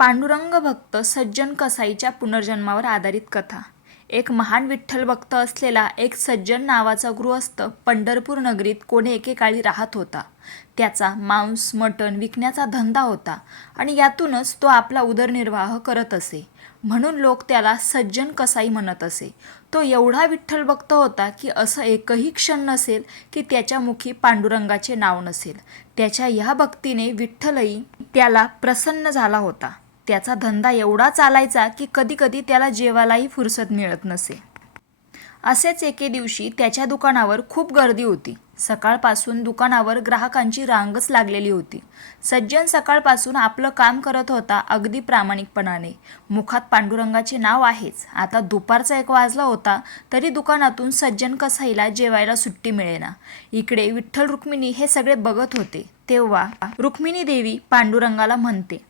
पांडुरंग भक्त सज्जन कसाईच्या पुनर्जन्मावर आधारित कथा. एक महान विठ्ठल भक्त असलेला एक सज्जन नावाचा गृहस्थ पंढरपूर नगरीत कोणी एकेकाळी राहत होता. त्याचा मांस मटण विकण्याचा धंदा होता आणि यातूनच तो आपला उदरनिर्वाह करत असे. म्हणून लोक त्याला सज्जन कसाई म्हणत असे. तो एवढा विठ्ठल भक्त होता की असं एकही क्षण नसेल की त्याच्या मुखी पांडुरंगाचे नाव नसेल. त्याच्या या भक्तीने विठ्ठलही त्याला प्रसन्न झाला होता. त्याचा धंदा एवढा चालायचा की कधीकधी त्याला जेवायलाही फुरसत मिळत नसे. असेच एके दिवशी त्याच्या दुकानावर खूप गर्दी होती. सकाळपासून दुकानावर ग्राहकांची रांगच लागलेली होती. सज्जन सकाळपासून आपलं काम करत होता अगदी प्रामाणिकपणाने. मुखात पांडुरंगाचे नाव आहेच. आता दुपारचा एक वाजला होता तरी दुकानातून सज्जन कसाईला जेवायला सुट्टी मिळेना. इकडे विठ्ठल रुक्मिणी हे सगळे बघत होते. तेव्हा रुक्मिणी देवी पांडुरंगाला म्हणते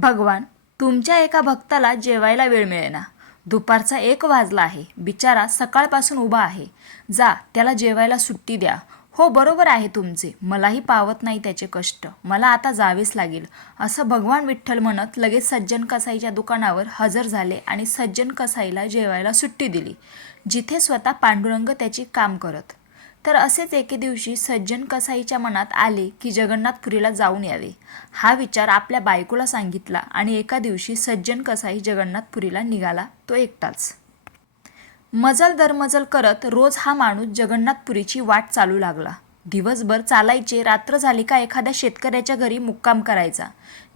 भगवान तुमच्या एका भक्ताला जेवायला वेळ मिळेना. दुपारचा एक वाजला आहे. बिचारा सकाळपासून उभा आहे. जा त्याला जेवायला सुट्टी द्या. हो बरोबर आहे तुमचे. मलाही पावत नाही त्याचे कष्ट. मला आता जावेच लागेल. असं भगवान विठ्ठल म्हणत लगेच सज्जन कसाईच्या दुकानावर हजर झाले आणि सज्जन कसाईला जेवायला सुट्टी दिली. जिथे स्वतः पांडुरंग त्याची काम करत. तर असेच एके दिवशी सज्जन कसाईच्या मनात आले की जगन्नाथपुरीला जाऊन यावे. हा विचार आपल्या बायकोला सांगितला आणि एका दिवशी सज्जन कसाई जगन्नाथपुरीला निघाला. तो एकटाच. मजल दरमजल करत रोज हा माणूस जगन्नाथपुरीची वाट चालू लागला. दिवसभर चालायचे रात्र झाली का एखाद्या शेतकऱ्याच्या घरी मुक्काम करायचा.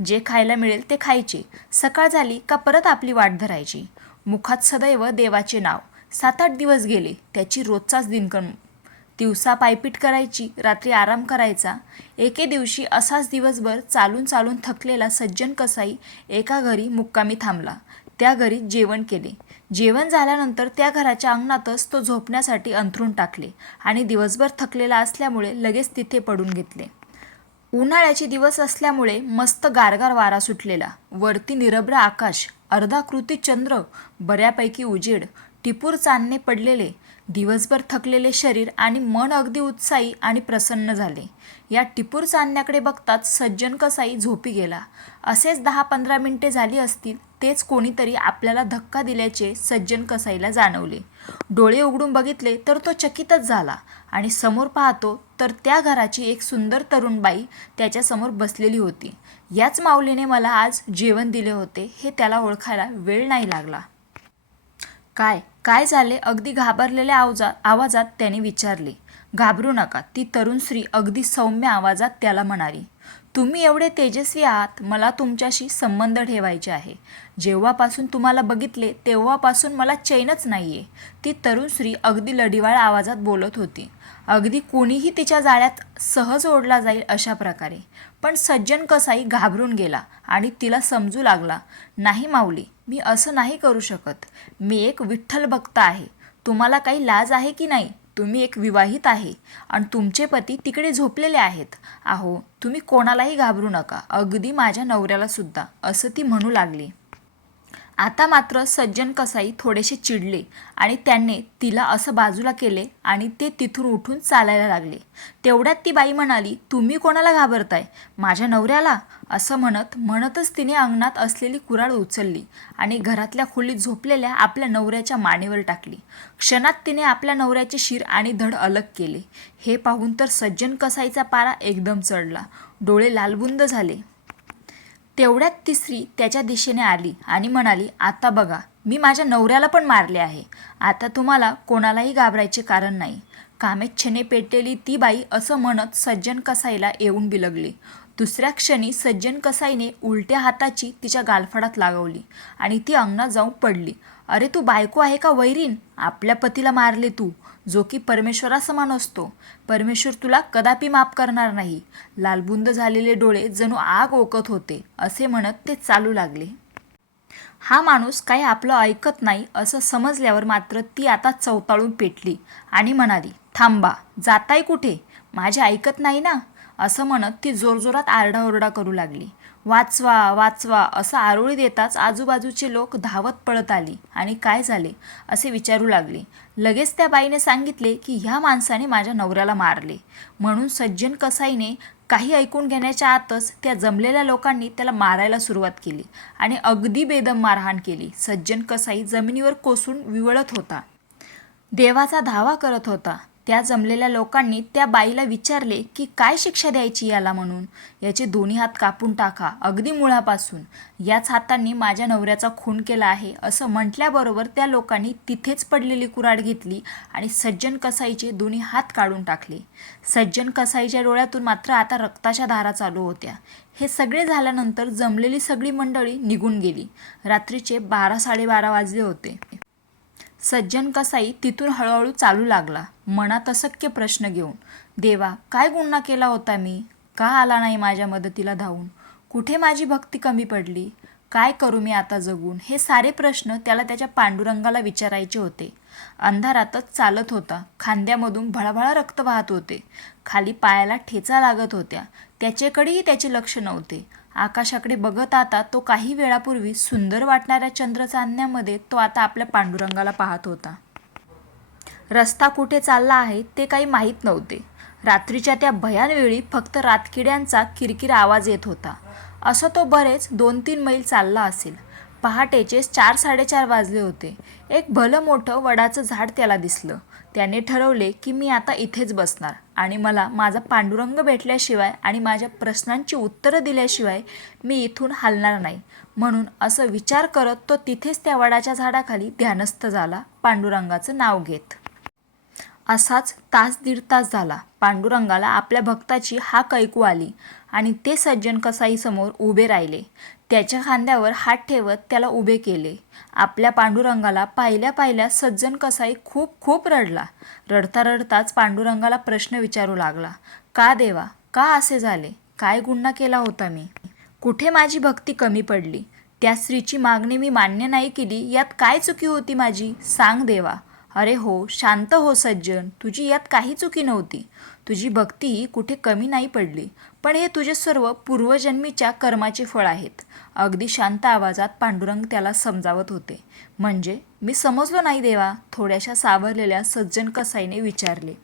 जे खायला मिळेल ते खायचे. सकाळ झाली का परत आपली वाट धरायची. मुखात सदैव देवाचे नाव. सात आठ दिवस गेले. त्याची रोजचाच दिनक्रम दिवसा पायपीट करायची रात्री आराम करायचा एके दिवशी असाच दिवसभर चालून चालून थकलेला सज्जन कसाई एका घरी मुक्कामी थांबला. त्या घरी जेवण केले. जेवण झाल्यानंतर त्या घराच्या अंगणातच तो झोपण्यासाठी अंथरून टाकले आणि दिवसभर थकलेला असल्यामुळे लगेच तिथे पडून घेतले. उन्हाळ्याचे दिवस असल्यामुळे मस्त गारगार वारा सुटलेला. वरती निरभ्र आकाश अर्धाकृती चंद्र बऱ्यापैकी उजेड टिपूर चांदणे पडलेले दिवसभर थकलेले शरीर आणि मन अगदी उत्साही आणि प्रसन्न झाले. या टिपूर चांदण्याकडे बघताच सज्जन कसाई झोपी गेला. असेच दहा पंधरा मिनिटे झाली असतील तेच कोणीतरी आपल्याला धक्का दिल्याचे सज्जन कसाईला जाणवले. डोळे उघडून बघितले तर तो चकितच झाला आणि समोर पाहतो तर त्या घराची एक सुंदर तरुण बाई त्याच्यासमोर बसलेली होती. याच माऊलीने मला आज जेवण दिले होते हे त्याला ओळखायला वेळ नाही लागला. काय? काय झाले? अगदी घाबरलेल्या आवाजात आवाजात त्याने विचारले. घाबरू नका. ती तरुण स्त्री अगदी सौम्य आवाजात त्याला म्हणाली तुम्ही एवढे तेजस्वी आहात. मला तुमच्याशी संबंध ठेवायचे आहे. जेव्हापासून तुम्हाला बघितले तेव्हापासून मला चैनच नाही आहे ती तरुण स्त्री अगदी लढिवाळ आवाजात बोलत होती. अगदी कोणीही तिच्या जाळ्यात सहज ओढला जाईल अशा प्रकारे. पण सज्जन कसाई घाबरून गेला आणि तिला समजू लागला. नाही माऊली. मी असं नाही करू शकत. मी एक विठ्ठल भक्त आहे. तुम्हाला काही लाज आहे की नाही? तुम्ही एक विवाहित आहे. आणि तुमचे पती तिकडे झोपलेले आहेत. आहो तुम्ही कोणालाही घाबरू नका. अगदी माझ्या नवऱ्याला सुद्धा. असं ती म्हणू लागली. आता मात्र सज्जन कसाई थोडेसे चिडले आणि त्यांनी तिला असं बाजूला केले आणि ते तिथून उठून चालायला लागले. तेवढ्यात ती बाई म्हणाली तुम्ही कोणाला घाबरताय? माझ्या नवऱ्याला? असं म्हणत म्हणतच तिने अंगणात असलेली कुऱ्हाड उचलली आणि घरातल्या खोलीत झोपलेल्या आपल्या नवऱ्याच्या मानेवर टाकली. क्षणात तिने आपल्या नवऱ्याचे शिर आणि धड अलग केले. हे पाहून तर सज्जन कसाईचा पारा एकदम चढला. डोळे लालबुंद झाले. तेवढ्यात ती स्त्री त्याच्या दिशेने आली आणि म्हणाली आता बघा मी माझ्या नवऱ्याला पण मारले आहे. आता तुम्हाला कोणालाही घाबरायचे कारण नाही. कामेच्छेने पेटलेली ती बाई असं म्हणत सज्जन कसाईला येऊन बिलगली. दुसऱ्या क्षणी सज्जन कसाईने उलट्या हाताची तिच्या गालफडात लागवली आणि ती अंगणात जाऊन पडली. अरे तू बायको आहे का वैरीन आपल्या पतीला मारले तू. जो की परमेश्वरासमान असतो. परमेश्वर तुला कदापि माफ करणार नाही. लालबुंद झालेले डोळे जणू आग ओकत होते असे म्हणत ते चालू लागले. हा माणूस काही आपलं ऐकत नाही असं समजल्यावर मात्र ती आता चवताळून पेटली आणि म्हणाली थांबा जाताय कुठे? माझे ऐकत नाही ना? असं म्हणत ती जोरजोरात आरडाओरडा करू लागली. वाचवा वाचवा असं आरोळी देताच आजूबाजूचे लोक धावत पळत आली आणि काय झाले असे विचारू लागले. लगेच त्या बाईने सांगितले की ह्या माणसाने माझ्या नवऱ्याला मारले. म्हणून सज्जन कसाईने काही ऐकून घेण्याच्या आतच त्या जमलेल्या लोकांनी त्याला मारायला सुरुवात केली आणि अगदी बेदम मारहाण केली. सज्जन कसाई जमिनीवर कोसून विवळत होता. देवाचा धावा करत होता. त्या जमलेल्या लोकांनी त्या बाईला विचारले की काय शिक्षा द्यायची याला म्हणून? याचे दोन्ही हात कापून टाका अगदी मुळापासून. याच हातांनी माझ्या नवऱ्याचा खून केला आहे असं म्हटल्याबरोबर त्या लोकांनी तिथेच पडलेली कुऱ्हाड घेतली आणि सज्जन कसाईचे दोन्ही हात काढून टाकले. सज्जन कसाईच्या डोळ्यातून मात्र आता रक्ताच्या धारा चालू होत्या. हे सगळे झाल्यानंतर जमलेली सगळी मंडळी निघून गेली. रात्रीचे बारा साडेबारा वाजले होते. सज्जन कसाई तिथून हळूहळू चालू लागला. मनात असक्य प्रश्न घेऊन देवा काय गुन्हा केला होता मी? का आला नाही माझ्या मदतीला धावून? कुठे माझी भक्ती कमी पडली? काय करू मी आता जगून? हे सारे प्रश्न त्याला त्याच्या पांडुरंगाला विचारायचे होते. अंधारातच चालत होता. खांद्यामधून भळाभळा रक्त वाहत होते. खाली पायाला ठेचा लागत होत्या. त्याच्याकडेही त्याचे लक्ष नव्हते. आकाशाकडे बघत आता तो काही वेळापूर्वी सुंदर वाटणाऱ्या चंद्रचांदण्यामध्ये तो आता आपल्या पांडुरंगाला पाहत होता. रस्ता कुठे चालला आहे ते काही माहीत नव्हते. रात्रीच्या त्या भयानवेळी फक्त रातकिड्यांचा किरकिर आवाज येत होता. असं तो बरेच दोन तीन मैल चालला असेल. पहाटेचे चार साडेचार वाजले होते. एक भलं मोठं वडाचं झाड त्याला दिसलं. त्याने ठरवले की मी आता इथेच बसणार आणि मला माझा पांडुरंग भेटल्याशिवाय आणि माझ्या प्रश्नांची उत्तरं दिल्याशिवाय मी इथून हलणार नाही. म्हणून असं विचार करत तो तिथेच त्या वडाच्या झाडाखाली ध्यानस्थ झाला पांडुरंगाचं नाव घेत. असाच तास दीड तास झाला. पांडुरंगाला आपल्या भक्ताची हा ऐकू आली. आणि ते सज्जन कसाईसमोर उभे राहिले. त्याच्या खांद्यावर हात ठेवत त्याला उभे केले. आपल्या पांडुरंगाला पाहिल्या पाहिल्या सज्जन कसाई खूप खूप रडला. रडता रडताच पांडुरंगाला प्रश्न विचारू लागला. का देवा का असे झाले? काय गुन्हा केला होता मी? कुठे माझी भक्ती कमी पडली? त्या स्त्रीची मागणी मी मान्य नाही केली. यात काय चुकी होती माझी? सांग देवा. अरे हो शांत हो सज्जन. तुझी यात काही चुकी नव्हती. तुझी भक्ती कुठे कमी नाही पडली पण हे तुझे सर्व पूर्वजन्मीच्या कर्माचे फळ आहेत. अगदी शांत आवाजात पांडुरंग त्याला समजावत होते. म्हणजे मी समजलो नाही देवा थोड्याशा सावरलेल्या सज्जन कसाईने विचारले.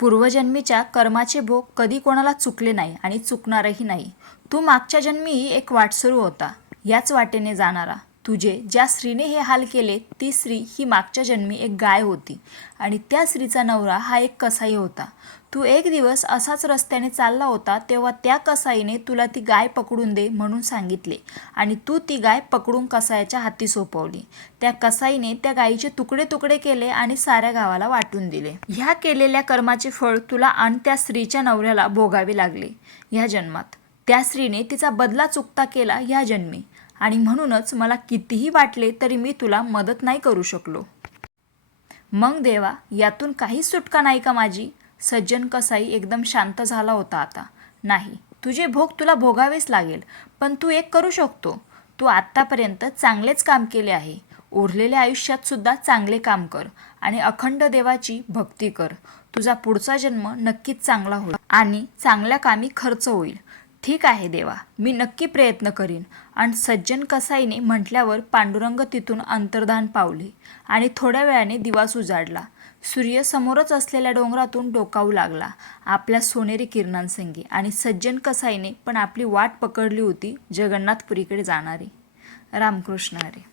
पूर्वजन्मीच्या कर्माचे भोग कधी कोणाला चुकले नाही आणि चुकणारही नाही. तू मागच्या जन्मीही एक वाटसरू होता याच वाटेने जाणारा. तुझे ज्या स्त्रीने हे हाल केले ती स्त्री ही मागच्या जन्मी एक गाय होती. आणि त्या स्त्रीचा नवरा हा एक कसाई होता. तू एक दिवस असाच रस्त्याने चालला होता तेव्हा त्या कसाईने तुला ती गाय पकडून दे म्हणून सांगितले. आणि तू ती गाय पकडून कसायाच्या हाती सोपवली. त्या कसाईने त्या गायीचे तुकडे तुकडे केले आणि साऱ्या गावाला वाटून दिले. ह्या केलेल्या कर्माचे फळ तुला आणि त्या स्त्रीच्या नवऱ्याला भोगावे लागले. ह्या जन्मात त्या स्त्रीने तिचा बदला चुकता केला ह्या जन्मी. आणि म्हणूनच मला कितीही वाटले तरी मी तुला मदत नाही करू शकलो. मग देवा यातून काहीच सुटका नाही का माझी? सज्जन कसाई एकदम शांत झाला होता आता. नाही तुझे भोग तुला भोगावेच लागेल पण तू एक करू शकतो. तू आत्तापर्यंत चांगलेच काम केले आहे. उरलेल्या आयुष्यात सुद्धा चांगले काम कर आणि अखंड देवाची भक्ती कर. तुझा पुढचा जन्म नक्कीच चांगला होईल आणि चांगल्या कामी खर्च होईल. ठीक आहे देवा मी नक्की प्रयत्न करीन. आणि सज्जन कसाईने म्हटल्यावर पांडुरंग तिथून अंतर्धान पावले आणि थोड्या वेळाने दिवास उजाडला. सूर्य समोरच असलेल्या डोंगरातून डोकावू लागला आपल्या सोनेरी किरणांसंगी. आणि सज्जन कसाईने पण आपली वाट पकडली होती जगन्नाथपुरीकडे जाणारी. रामकृष्ण हरे.